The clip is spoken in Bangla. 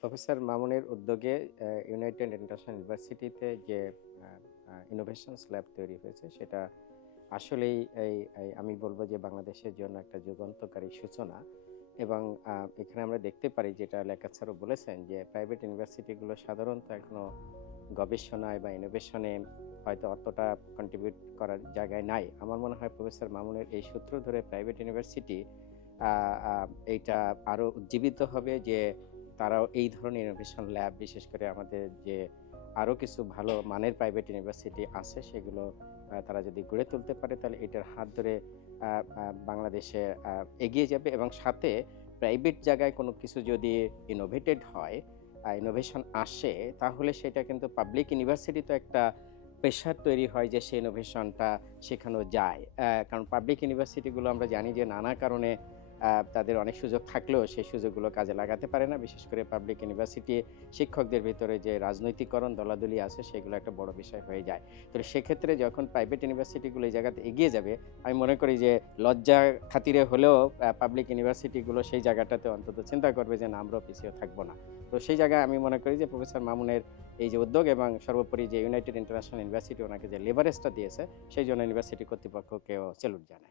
প্রফেসর মামুনের উদ্যোগে ইউনাইটেড ইন্টারন্যাশনাল ইউনিভার্সিটিতে যে ইনোভেশনস ল্যাব তৈরি হয়েছে সেটা আসলেই আমি বলবো যে বাংলাদেশের জন্য একটা যুগান্তকারী সূচনা। এবং এখানে আমরা দেখতে পারি, যেটা লেখা স্যারও বলেছেন, যে প্রাইভেট ইউনিভার্সিটিগুলো সাধারণত এখনো গবেষণায় বা ইনোভেশনে হয়তো অতটা কন্ট্রিবিউট করার জায়গায় নাই। আমার মনে হয় প্রফেসর মামুনের এই সূত্র ধরে প্রাইভেট ইউনিভার্সিটি এইটা আরও উজ্জীবিত হবে, যে তারাও এই ধরনের ইনোভেশন ল্যাব, বিশেষ করে আমাদের যে আরও কিছু ভালো মানের প্রাইভেট ইউনিভার্সিটি আছে সেগুলো তারা যদি গড়ে তুলতে পারে, তাহলে এটার হাত ধরে বাংলাদেশে এগিয়ে যাবে। এবং সাথে প্রাইভেট জায়গায় কোনো কিছু যদি ইনোভেটেড হয়, ইনোভেশন আসে, তাহলে সেটা কিন্তু পাবলিক ইউনিভার্সিটি তো একটা প্রেশার তৈরি হয় যে সেই ইনোভেশনটা শেখানো যায়। কারণ পাবলিক ইউনিভার্সিটিগুলো আমরা জানি যে নানা কারণে তাদের অনেক সুযোগ থাকলেও সেই সুযোগগুলো কাজে লাগাতে পারে না। বিশেষ করে পাবলিক ইউনিভার্সিটি শিক্ষকদের ভিতরে যে রাজনৈতিকরণ, দলাদলি আছে, সেগুলো একটা বড় বিষয় হয়ে যায়। তো সেক্ষেত্রে যখন প্রাইভেট ইউনিভার্সিটিগুলো এই জায়গাতে এগিয়ে যাবে, আমি মনে করি যে লজ্জার খাতিরে হলেও পাবলিক ইউনিভার্সিটিগুলো সেই জায়গাটাতে অন্তত চিন্তা করবে যে না, আমরাও পিছিয়ে থাকবো না। তো সেই জায়গায় আমি মনে করি যে প্রফেসর মামুনের এই যে উদ্যোগ, এবং সর্বোপরি যে ইউনাইটেড ইন্টারন্যাশনাল ইউনিভার্সিটি ওনাকে যে লেভারেজটা দিয়েছে, সেই জন্য ইউনিভার্সিটি কর্তৃপক্ষকেও স্যালুট জানাই।